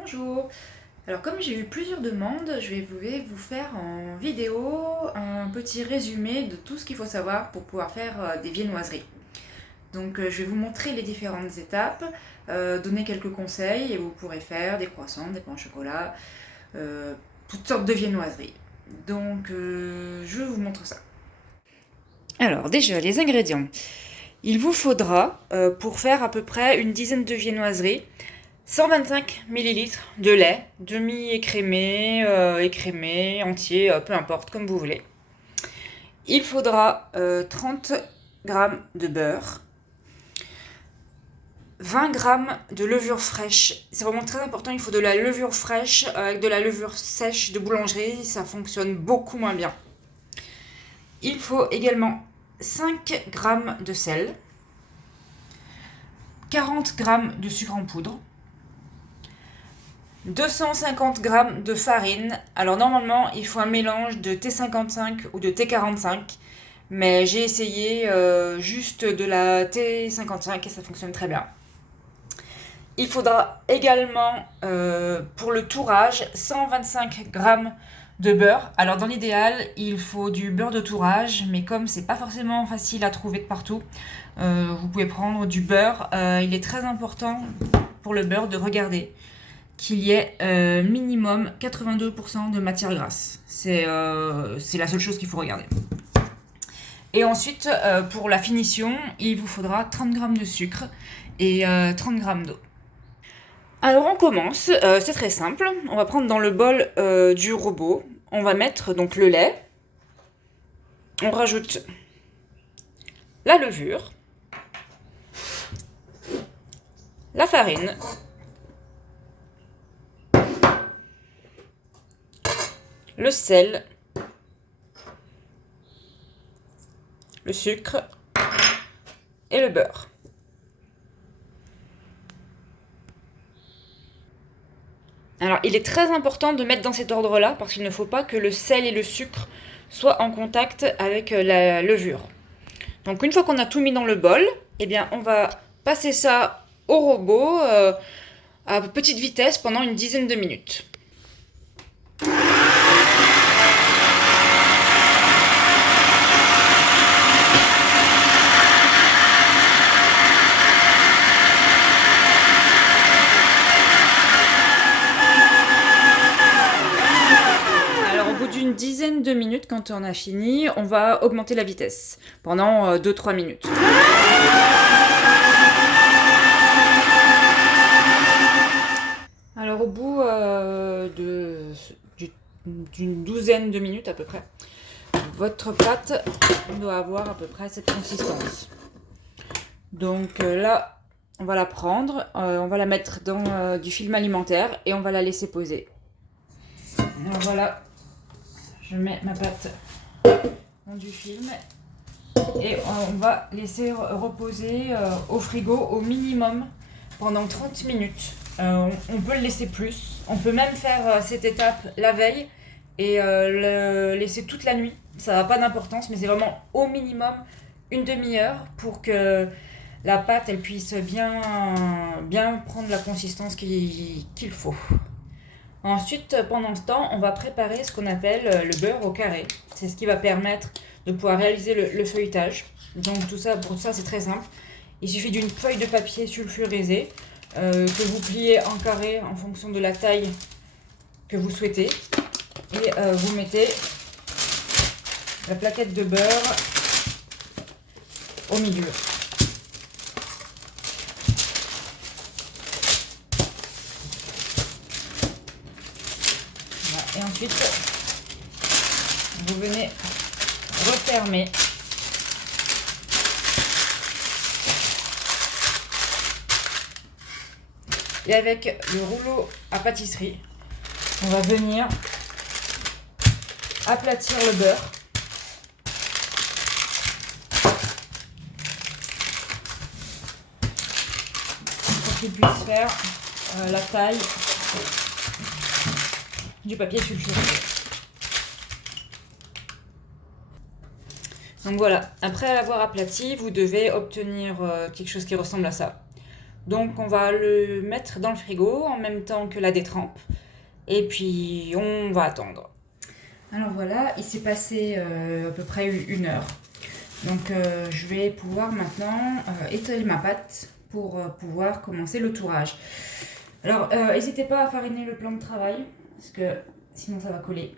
Bonjour. Alors comme j'ai eu plusieurs demandes, vais vous faire en vidéo un petit résumé de tout ce qu'il faut savoir pour pouvoir faire des viennoiseries. Donc je vais vous montrer les différentes étapes, donner quelques conseils et vous pourrez faire des croissants, des pains au chocolat, toutes sortes de viennoiseries. Donc je vous montre ça. Alors déjà les ingrédients. Il vous faudra pour faire à peu près une dizaine de viennoiseries 125 ml de lait, demi-écrémé, écrémé, entier, peu importe, comme vous voulez. Il faudra 30 g de beurre, 20 g de levure fraîche. C'est vraiment très important, il faut de la levure fraîche avec de la levure sèche de boulangerie, ça fonctionne beaucoup moins bien. Il faut également 5 g de sel, 40 g de sucre en poudre, 250 g de farine. Alors normalement, il faut un mélange de T55 ou de T45, mais j'ai essayé juste de la T55 et ça fonctionne très bien. Il faudra également pour le tourage 125 g de beurre. Alors dans l'idéal, il faut du beurre de tourage, mais comme c'est pas forcément facile à trouver de partout, vous pouvez prendre du beurre. Il est très important pour le beurre de regarder qu'il y ait minimum 82% de matière grasse. C'est la seule chose qu'il faut regarder. Et ensuite, pour la finition, il vous faudra 30 g de sucre et 30 g d'eau. Alors on commence, c'est très simple. On va prendre dans le bol du robot, on va mettre donc le lait, on rajoute la levure, la farine, le sel, le sucre et le beurre. Alors il est très important de mettre dans cet ordre-là parce qu'il ne faut pas que le sel et le sucre soient en contact avec la levure. Donc une fois qu'on a tout mis dans le bol, eh bien on va passer ça au robot à petite vitesse pendant une dizaine de minutes. D'une dizaine de minutes, quand on a fini, on va augmenter la vitesse pendant 2-3 minutes. Alors au bout d'une douzaine de minutes à peu près, votre pâte doit avoir à peu près cette consistance. Donc là, on va la prendre, on va la mettre dans du film alimentaire et on va la laisser poser. Alors voilà. Je mets ma pâte dans du film et on va laisser reposer au frigo au minimum pendant 30 minutes. On peut le laisser plus. On peut même faire cette étape la veille et le laisser toute la nuit. Ça n'a pas d'importance, mais c'est vraiment au minimum une demi-heure pour que la pâte elle puisse bien prendre la consistance qu'il faut. Ensuite, pendant ce temps, on va préparer ce qu'on appelle le beurre au carré. C'est ce qui va permettre de pouvoir réaliser le feuilletage. Donc pour ça, c'est très simple. Il suffit d'une feuille de papier sulfurisée que vous pliez en carré en fonction de la taille que vous souhaitez. Et vous mettez la plaquette de beurre au milieu. Et ensuite, vous venez refermer. Et avec le rouleau à pâtisserie, on va venir aplatir le beurre. Pour qu'il puisse faire la taille du papier sulfurisé. Donc voilà, après l'avoir aplati, vous devez obtenir quelque chose qui ressemble à ça. Donc on va le mettre dans le frigo en même temps que la détrempe. Et puis on va attendre. Alors voilà, il s'est passé à peu près 1 heure. Donc je vais pouvoir maintenant étaler ma pâte pour pouvoir commencer le tourage. Alors n'hésitez pas à fariner le plan de travail parce que sinon ça va coller.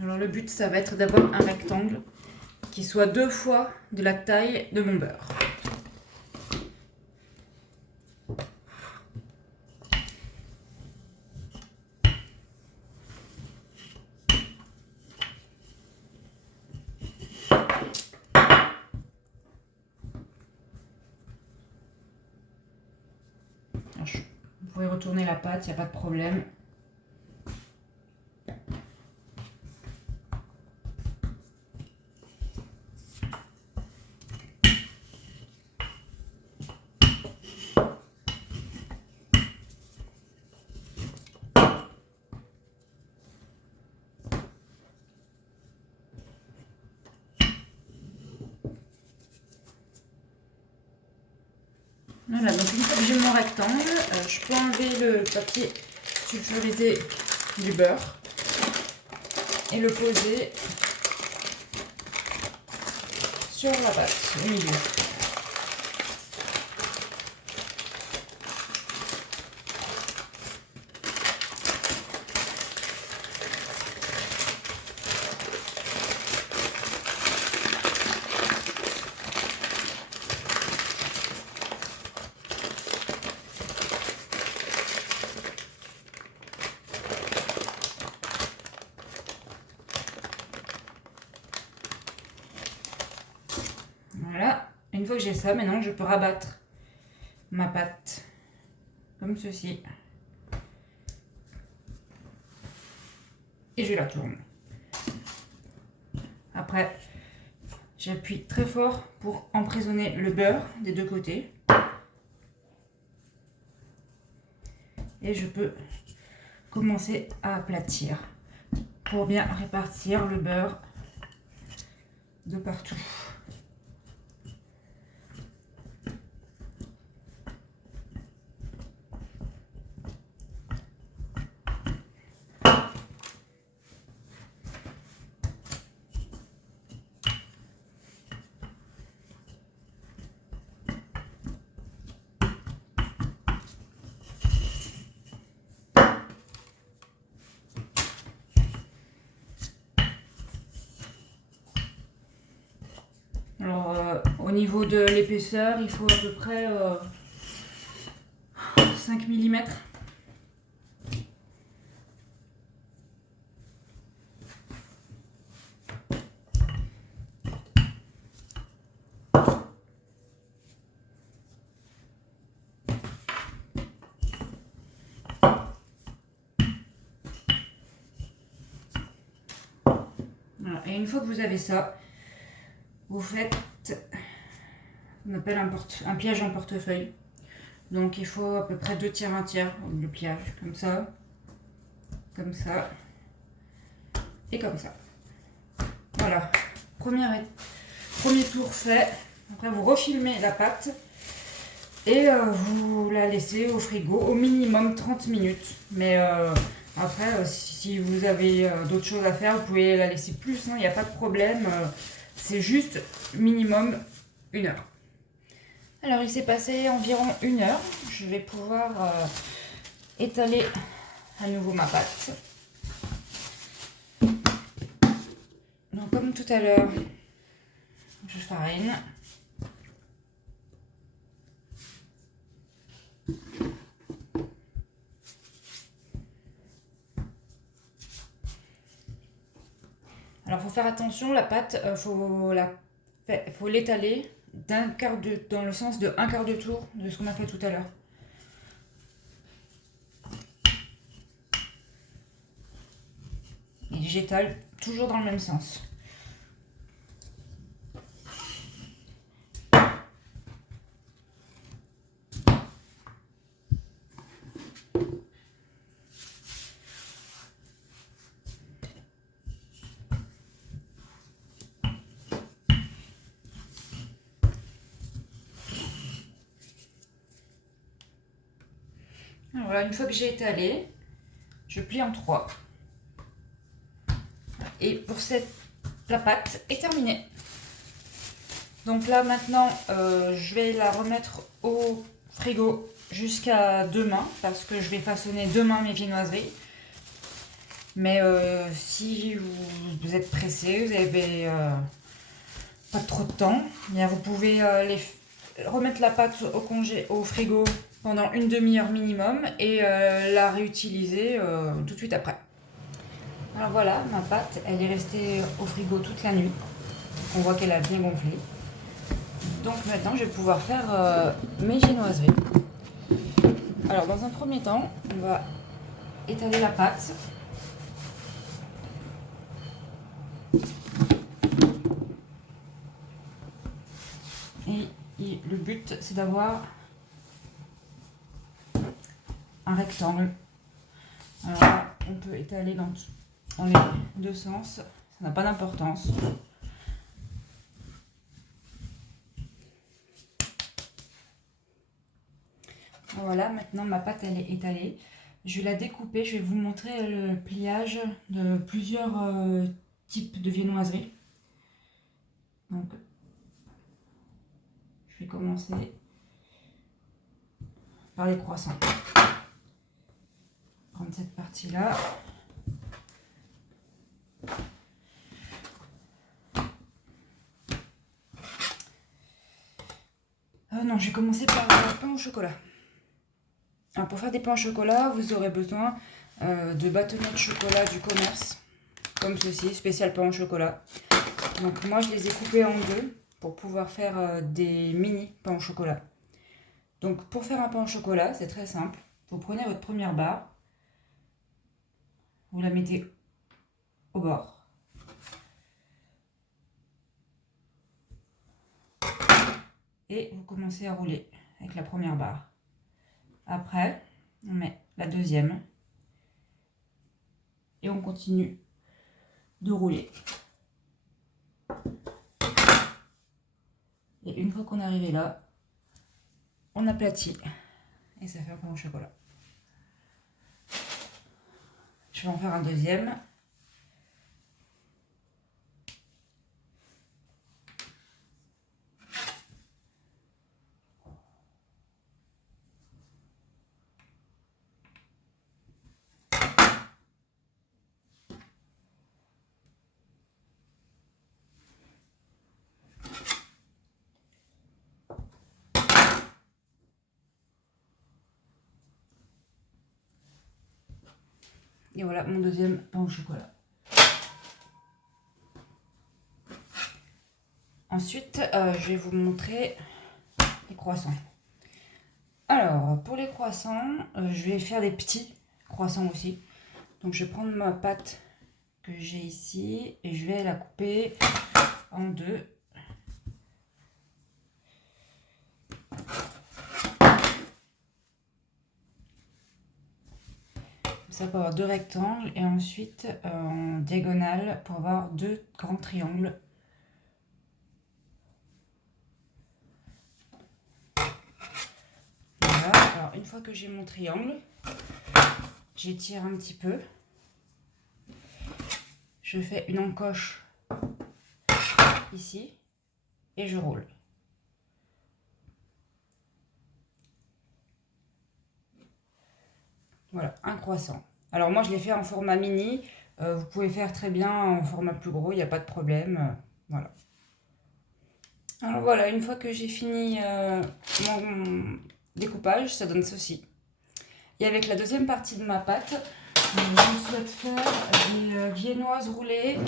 Alors le but ça va être d'avoir un rectangle qui soit 2 fois de la taille de mon beurre. Vous pouvez retourner la pâte, il n'y a pas de problème. Voilà, donc une fois que j'ai mon rectangle, je peux enlever le papier sulfurisé du beurre et le poser sur la pâte au milieu. Voilà, une fois que j'ai ça, maintenant je peux rabattre ma pâte comme ceci. Et je la tourne. Après, j'appuie très fort pour emprisonner le beurre des deux côtés. Et je peux commencer à aplatir pour bien répartir le beurre de partout. Alors, au niveau de l'épaisseur, il faut à peu près 5 mm. Voilà. Et une fois que vous avez ça, vous faites on appelle un pliage en portefeuille. Donc il faut à peu près 2 tiers, 1 tiers de pliage, comme ça et comme ça. Voilà, premier tour fait. Après vous refilmez la pâte et vous la laissez au frigo au minimum 30 minutes. Mais après, si vous avez d'autres choses à faire, vous pouvez la laisser plus, il n'y a pas de problème. C'est juste minimum 1 heure. Alors il s'est passé environ 1 heure. Je vais pouvoir étaler à nouveau ma pâte. Donc comme tout à l'heure, je farine. Alors, il faut faire attention, la pâte, faut l'étaler dans le sens de 1/4 de tour de ce qu'on a fait tout à l'heure. Et j'étale toujours dans le même sens. Alors voilà, une fois que j'ai étalé, je plie en 3. Et pour cette, la pâte est terminée. Donc là maintenant, je vais la remettre au frigo jusqu'à demain parce que je vais façonner demain mes viennoiseries. Mais si vous êtes pressé, vous avez pas trop de temps, bien vous pouvez remettre la pâte au frigo pendant une demi-heure minimum et la réutiliser tout de suite après. Alors voilà, ma pâte, elle est restée au frigo toute la nuit. On voit qu'elle a bien gonflé. Donc maintenant, je vais pouvoir faire mes viennoiseries. Alors dans un premier temps, on va étaler la pâte. Et le but, c'est d'avoir un rectangle. Alors là, on peut étaler dans les deux sens. Ça n'a pas d'importance. Voilà, maintenant ma pâte elle est étalée. Je vais la découper, je vais vous montrer le pliage de plusieurs types de viennoiseries. Donc, je vais commencer par les croissants. Prendre cette partie-là. Non, je vais commencer par le pain au chocolat. Alors pour faire des pains au chocolat, vous aurez besoin de bâtonnets de chocolat du commerce, comme ceci, spécial pain au chocolat. Donc moi je les ai coupés en deux pour pouvoir faire des mini pains au chocolat. Donc pour faire un pain au chocolat, c'est très simple. Vous prenez votre première barre, vous la mettez au bord. Et vous commencez à rouler avec la première barre. Après, on met la deuxième. Et on continue de rouler. Et une fois qu'on est arrivé là, on aplatit. Et ça fait un pain au chocolat. Je vais en faire un deuxième. Et voilà mon deuxième pain au chocolat. Ensuite, je vais vous montrer les croissants. Alors, pour les croissants, je vais faire des petits croissants aussi. Donc, je vais prendre ma pâte que j'ai ici et je vais la couper en deux. Ça pour avoir deux rectangles et ensuite en diagonale pour avoir deux grands triangles. Voilà, alors une fois que j'ai mon triangle, j'étire un petit peu. Je fais une encoche ici et je roule. Voilà, un croissant. Alors moi je l'ai fait en format mini, vous pouvez faire très bien en format plus gros, il n'y a pas de problème. Voilà. Alors voilà, une fois que j'ai fini mon découpage, ça donne ceci. Et avec la deuxième partie de ma pâte, je souhaite faire des viennoises roulées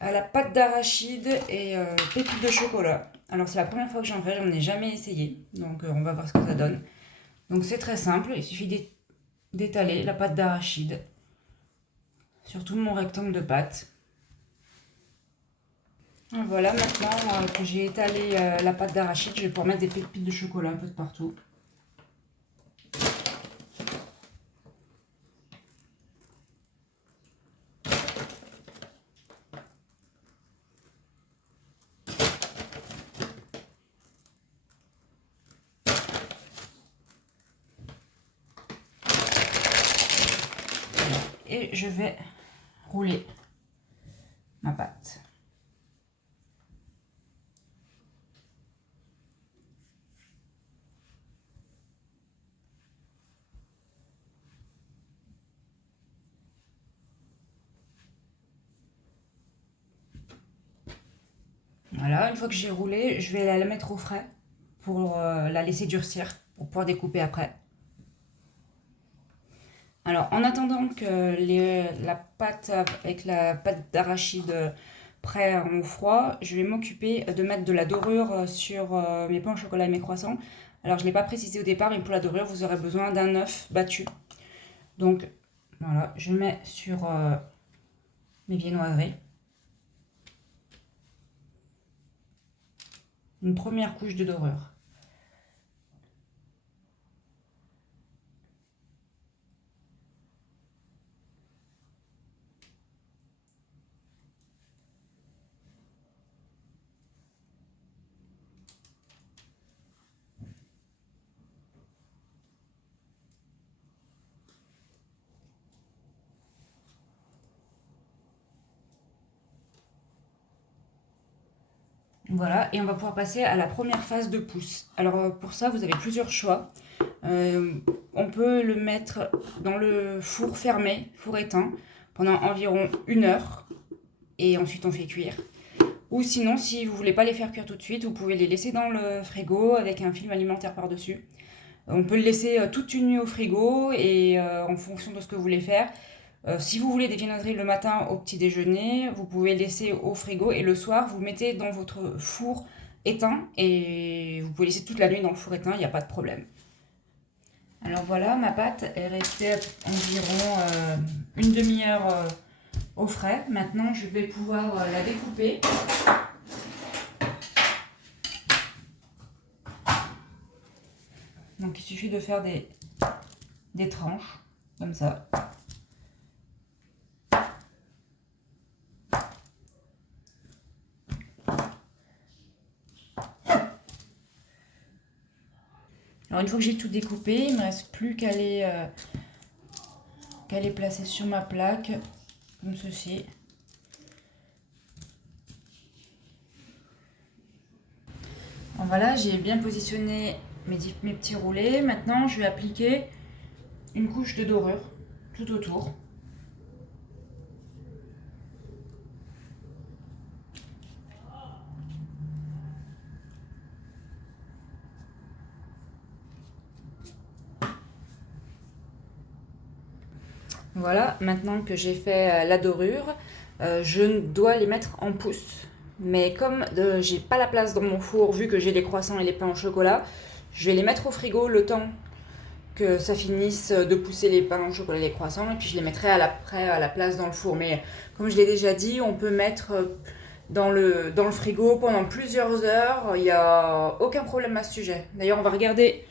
à la pâte d'arachide et pépites de chocolat. Alors c'est la première fois que j'en fais, j'en ai jamais essayé, donc on va voir ce que ça donne. Donc c'est très simple, il suffit d'étaler la pâte d'arachide sur tout mon rectangle de pâte. Voilà, maintenant que j'ai étalé la pâte d'arachide, je vais pouvoir mettre des pépites de chocolat un peu de partout. et je vais rouler ma pâte. Voilà, une fois que j'ai roulé, je vais la mettre au frais pour la laisser durcir, pour pouvoir découper après. Alors, en attendant que la pâte avec la pâte d'arachide prête au froid, je vais m'occuper de mettre de la dorure sur mes pains au chocolat et mes croissants. Alors, je ne l'ai pas précisé au départ, mais pour la dorure, vous aurez besoin d'un œuf battu. Donc, voilà, je mets sur mes viennoiseries une première couche de dorure. Voilà, et on va pouvoir passer à la première phase de pousse. Alors pour ça, vous avez plusieurs choix. On peut le mettre dans le four fermé, four éteint, pendant environ 1 heure. Et ensuite on fait cuire. Ou sinon, si vous ne voulez pas les faire cuire tout de suite, vous pouvez les laisser dans le frigo avec un film alimentaire par-dessus. On peut le laisser toute une nuit au frigo et en fonction de ce que vous voulez faire. Si vous voulez des viennoiseries le matin au petit déjeuner, vous pouvez laisser au frigo et le soir, vous mettez dans votre four éteint et vous pouvez laisser toute la nuit dans le four éteint, il n'y a pas de problème. Alors voilà, ma pâte est restée environ une demi-heure au frais. Maintenant, je vais pouvoir la découper. Donc il suffit de faire des tranches, comme ça. Alors une fois que j'ai tout découpé, il ne me reste plus qu'à les placer sur ma plaque, comme ceci. Alors voilà, j'ai bien positionné mes petits roulés. Maintenant, je vais appliquer une couche de dorure tout autour. Voilà, maintenant que j'ai fait la dorure, je dois les mettre en pousse. Mais comme j'ai pas la place dans mon four, vu que j'ai les croissants et les pains au chocolat, je vais les mettre au frigo le temps que ça finisse de pousser les pains au chocolat et les croissants, et puis je les mettrai après à la place dans le four. Mais comme je l'ai déjà dit, on peut mettre dans le frigo pendant plusieurs heures, il n'y a aucun problème à ce sujet. D'ailleurs, on va regarder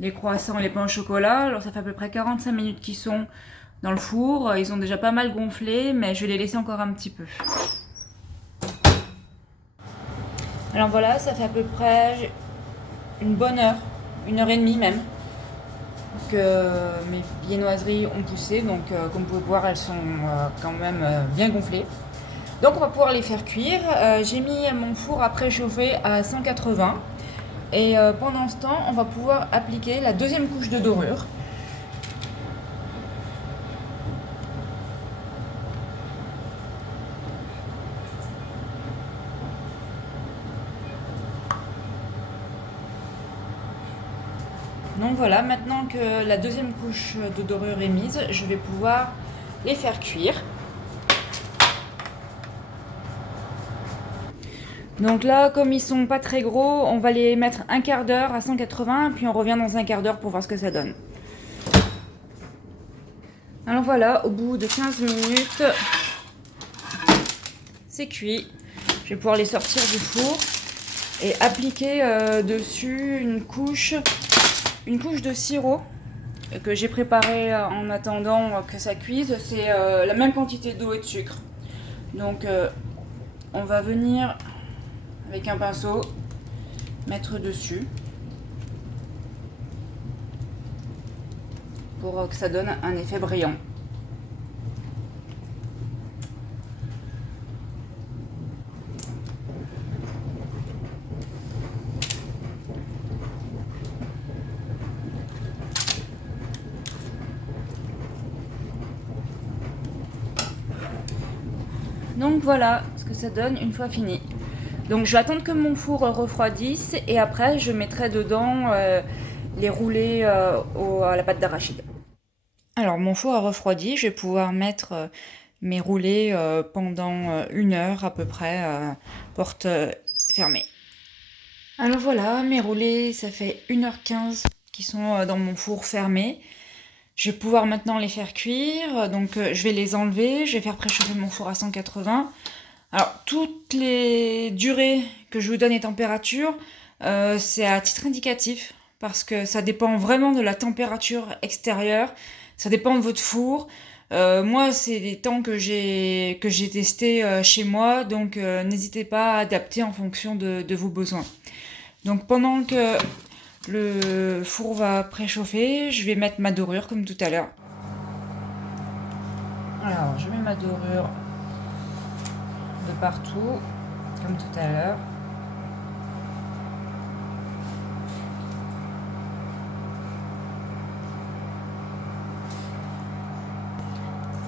les croissants et les pains au chocolat. Alors ça fait à peu près 45 minutes qu'ils sont dans le four. Ils ont déjà pas mal gonflé, mais je vais les laisser encore un petit peu. Alors voilà, ça fait à peu près une bonne heure, 1 heure et demie même, que mes viennoiseries ont poussé. Donc comme vous pouvez voir, elles sont quand même bien gonflées. Donc on va pouvoir les faire cuire. J'ai mis mon four à préchauffer à 180. Et pendant ce temps, on va pouvoir appliquer la deuxième couche de dorure. Donc voilà, maintenant que la deuxième couche de dorure est mise, je vais pouvoir les faire cuire. Donc là, comme ils sont pas très gros, on va les mettre un quart d'heure à 180, puis on revient dans un quart d'heure pour voir ce que ça donne. Alors voilà, au bout de 15 minutes, c'est cuit. Je vais pouvoir les sortir du four et appliquer dessus une couche de sirop que j'ai préparé en attendant que ça cuise. C'est la même quantité d'eau et de sucre. Donc on va venir avec un pinceau mettre dessus. pour que ça donne un effet brillant. Donc voilà ce que ça donne une fois fini. Donc je vais attendre que mon four refroidisse et après je mettrai dedans les roulés à la pâte d'arachide. Alors mon four a refroidi, je vais pouvoir mettre mes roulés pendant 1 heure à peu près, porte fermée. Alors voilà, mes roulés, ça fait 1h15 qui sont dans mon four fermé. Je vais pouvoir maintenant les faire cuire, donc je vais les enlever, je vais faire préchauffer mon four à 180. Alors toutes les durées que je vous donne et températures, c'est à titre indicatif, parce que ça dépend vraiment de la température extérieure, ça dépend de votre four. Moi, c'est des temps que j'ai testé chez moi, donc n'hésitez pas à adapter en fonction de vos besoins. Donc pendant que le four va préchauffer, je vais mettre ma dorure comme tout à l'heure. Alors, je mets ma dorure de partout, comme tout à l'heure.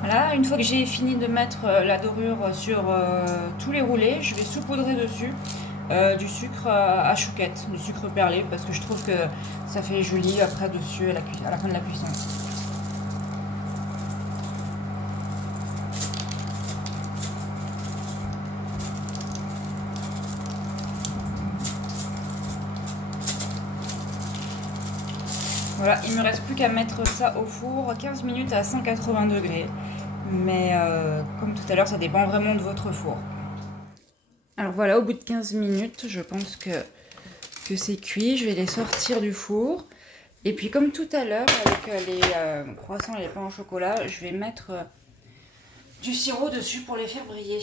Voilà, une fois que j'ai fini de mettre la dorure sur tous les roulés, je vais saupoudrer dessus du sucre à chouquette, du sucre perlé, parce que je trouve que ça fait joli après dessus à la fin de la cuisson. Voilà, il me reste plus qu'à mettre ça au four 15 minutes à 180 degrés. Mais comme tout à l'heure, ça dépend vraiment de votre four. Alors voilà, au bout de 15 minutes, je pense que c'est cuit. Je vais les sortir du four. Et puis comme tout à l'heure, avec les croissants et les pains au chocolat, je vais mettre du sirop dessus pour les faire briller.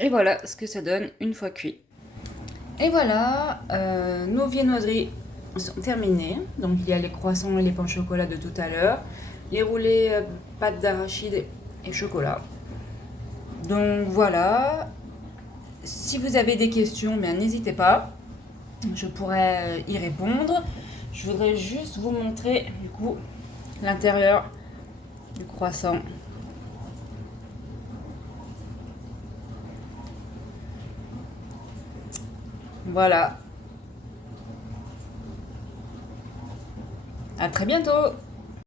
Et voilà ce que ça donne une fois cuit. Et voilà, nos viennoiseries sont terminées. Donc il y a les croissants et les pains au chocolat de tout à l'heure, les roulés pâte d'arachide et chocolat. Donc voilà, si vous avez des questions, bien n'hésitez pas, je pourrais y répondre. Je voudrais juste vous montrer du coup l'intérieur du croissant. Voilà. À très bientôt!